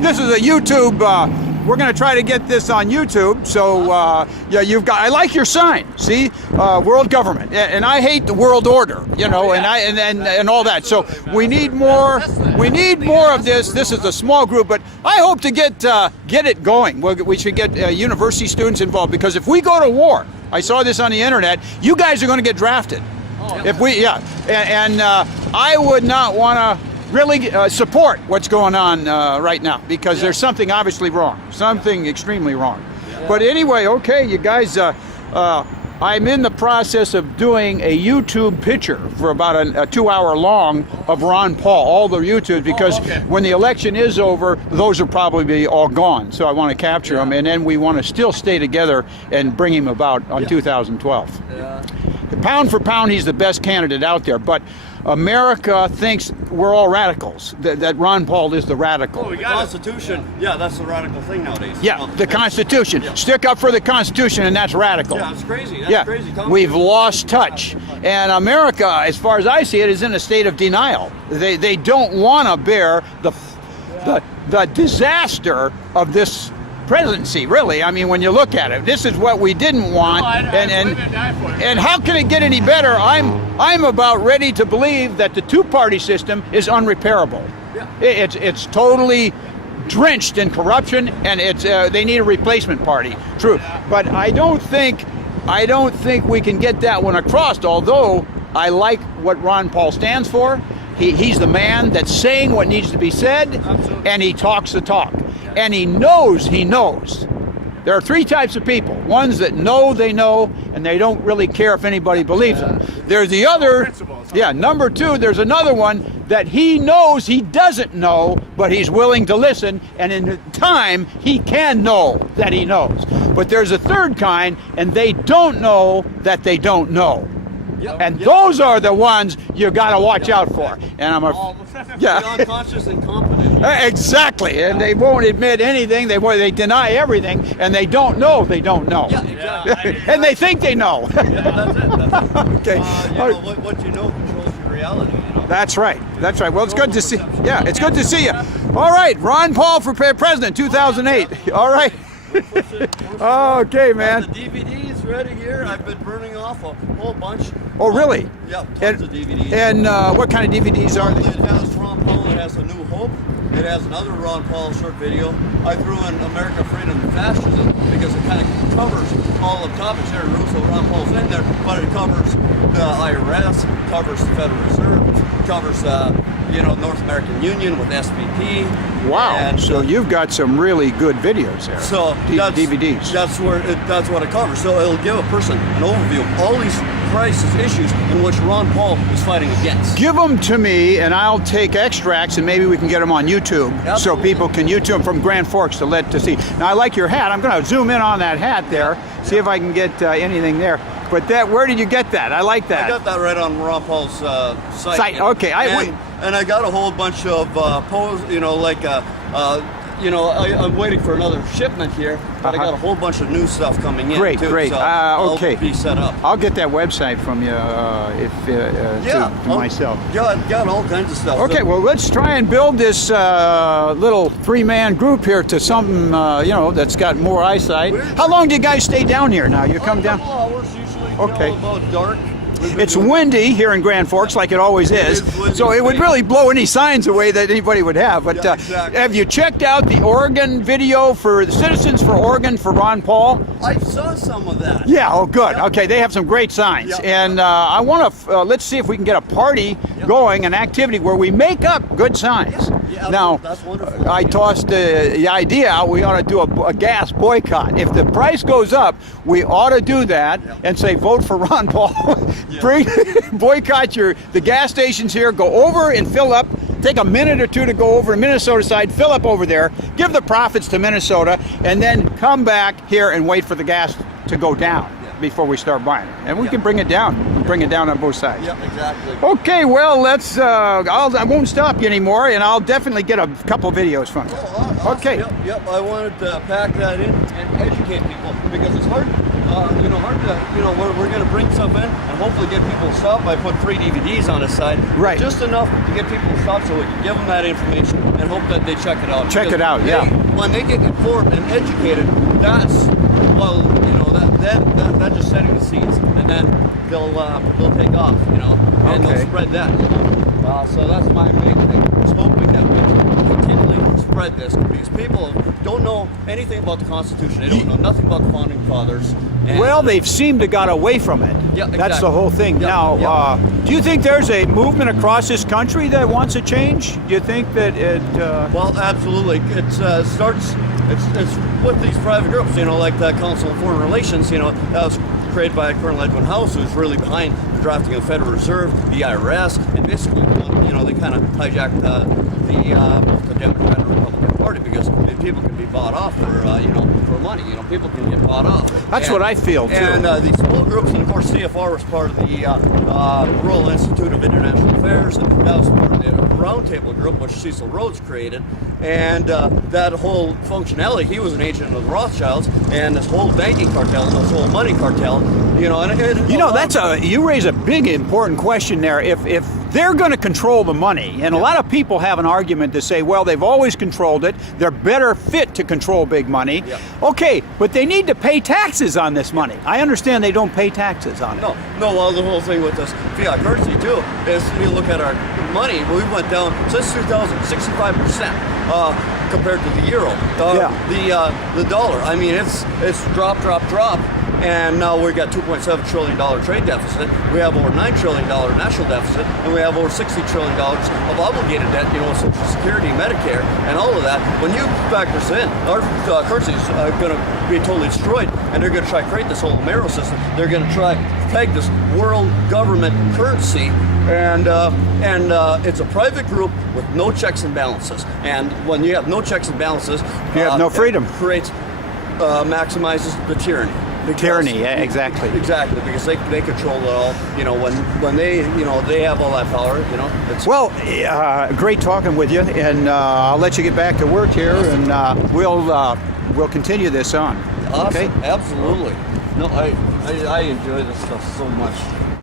This is a YouTube, we're going to try to get this on YouTube. So, yeah, I like your sign, see, world government. And I hate the world order, you know, and all that. So we need more of this. This is a small group, but I hope to get it going. We should get university students involved, because if we go to war, I saw this on the internet, you guys are going to get drafted. If we, and I would not want to really support what's going on right now, because there's something obviously wrong, something extremely wrong. But anyway, okay, you guys, I'm in the process of doing a YouTube picture for about a 2-hour long of Ron Paul, all the YouTubes, because when the election is over, those will probably be all gone. So I want to capture them, and then we want to still stay together and bring him about on 2012. Pound for pound, he's the best candidate out there, but America thinks we're all radicals, that Ron Paul is the radical. Oh, we got the Constitution. Yeah, that's the radical thing nowadays. Yeah, the Constitution. Stick up for the Constitution, and that's radical. Yeah, that's crazy. That's crazy. We've lost touch. And America, as far as I see it, is in a state of denial. They don't want to bear the disaster of this presidency, really. I mean, when you look at it, this is what we didn't want, and how can it get any better? I'm about ready to believe that the two-party system is unrepairable. It's totally drenched in corruption, and they need a replacement party. True, but I don't think we can get that one across. Although I like what Ron Paul stands for. He's the man that's saying what needs to be said. Absolutely. And he talks the talk. And he knows he knows. There are three types of people. Ones that know they know, and they don't really care if anybody believes them. There's the other, number two, there's another one that he knows he doesn't know, but he's willing to listen, and in time, he can know that he knows. But there's a third kind, and they don't know that they don't know. And those are the ones you got to watch out for. And unconscious and competent. Exactly. And they won't admit anything. They deny everything, and they don't know they don't know. Yeah, exactly. And they think they know. That's it. Okay. What you know controls your reality. You know? That's right. That's right. Well, it's good to see. Yeah, it's good to see you. All right, Ron Paul for president, 2008. All right. Okay, man. The DVDs ready here. I've been burning off a whole bunch. Oh, really? Yeah, tons of DVDs. And what kind of DVDs are they? It has Ron Paul. It has A New Hope. It has another Ron Paul short video. I threw in America, Freedom, and Fascism because it kind of covers all the topics there. So Ron Paul's in there, but it covers the IRS, covers the Federal Reserve, covers North American Union with SBP. Wow! And, so you've got some really good videos there. So DVDs. That's what it covers. So it'll give a person an overview of all these crisis issues in which Ron Paul is fighting against. Give them to me, and I'll take extracts, and maybe we can get them on YouTube. Absolutely. So people can YouTube them from Grand Forks to see. Now I like your hat. I'm going to zoom in on that hat there, see if I can get anything there. But where did you get that? I like that. I got that right on Ron Paul's site. Okay. And I got a whole bunch of I'm waiting for another shipment here, but I got a whole bunch of new stuff coming in. Great. So okay. I'll be set up. I'll get that website from you to myself. Got all kinds of stuff. Okay, well, let's try and build this little three-man group here to something that's got more eyesight. How long do you guys stay down here now? You come down? A couple hours usually. Okay. About dark. It's windy here in Grand Forks, like it always is. So it would really blow any signs away that anybody would have. But exactly. Have you checked out the Oregon video for the Citizens for Oregon for Ron Paul? I saw some of that. Yeah. Oh, good. Okay, they have some great signs, and I want to let's see if we can get a party going, an activity where we make up good signs. Now, that's wonderful. I tossed the idea out. We ought to do a gas boycott. If the price goes up, we ought to do that and say vote for Ron Paul. Boycott the gas stations here. Go over and fill up. Take a minute or two to go over to Minnesota side, fill up over there, give the profits to Minnesota, and then come back here and wait for the gas to go down before we start buying it. And we can bring it down. Bring it down on both sides. Yeah, exactly. Okay, well, let's. I won't stop you anymore, and I'll definitely get a couple videos from you. Awesome. Okay. Yep. I wanted to pack that in and educate people because it's hard. hard to, we're going to bring stuff in and hopefully get people to stop by put free DVDs on his side. Right. Just enough to get people to stop so we can give them that information and hope that they check it out. Check Because it out, yeah. When they get informed and educated, that's, that just setting the seeds. And then they'll take off, and Okay. they'll spread that. So that's my main thing. Just hoping that we continually spread this because people don't know anything about the Constitution. They don't know nothing about the founding fathers. And Well, they've seemed to got away from it. Yeah, That's exactly. the whole thing. Yeah, Now, yeah. do you think there's a movement across this country that wants a change? Do you think that it? Well, absolutely. It starts. It's with these private groups, like the Council on Foreign Relations. That was created by Colonel Edwin House, who's really behind the drafting of the Federal Reserve, the IRS, and basically, they kind of hijacked both the Democrat and Republican Party because people can be bought off for money. People can get bought off. That's what I feel, too. And these small groups, and of course, CFR was part of the Royal Institute of International Affairs, and that was part of the Roundtable Group, which Cecil Rhodes created. And that whole functionality, he was an agent of the Rothschilds, and this whole banking cartel, and this whole money cartel, you raise a big important question there. If they're going to control the money, and a lot of people have an argument to say, well, they've always controlled it. They're better fit to control big money. Yeah. Okay, but they need to pay taxes on this money. I understand they don't pay taxes on it. No. Well, the whole thing with this fiat currency too is you look at our money. We went down since 2000, 65% compared to the euro. The dollar. I mean, it's drop, and now we've got $2.7 trillion trade deficit. We have over $9 trillion national deficit, and we have over $60 trillion of obligated debt. Social Security, Medicare, and all of that. When you factor this in, our currency is going to be totally destroyed, and they're going to try to create this whole Amero system. They're going to try to peg this world government currency, and it's a private group with no checks and balances. And when you have no checks and balances, You have no freedom. It creates maximizes the tyranny. Tyranny, yeah, exactly. Exactly, because they control it all. When they they have all that power. It's Well, great talking with you, and I'll let you get back to work here, and we'll continue this on. awesome. Okay. Absolutely. No, I enjoy this stuff so much.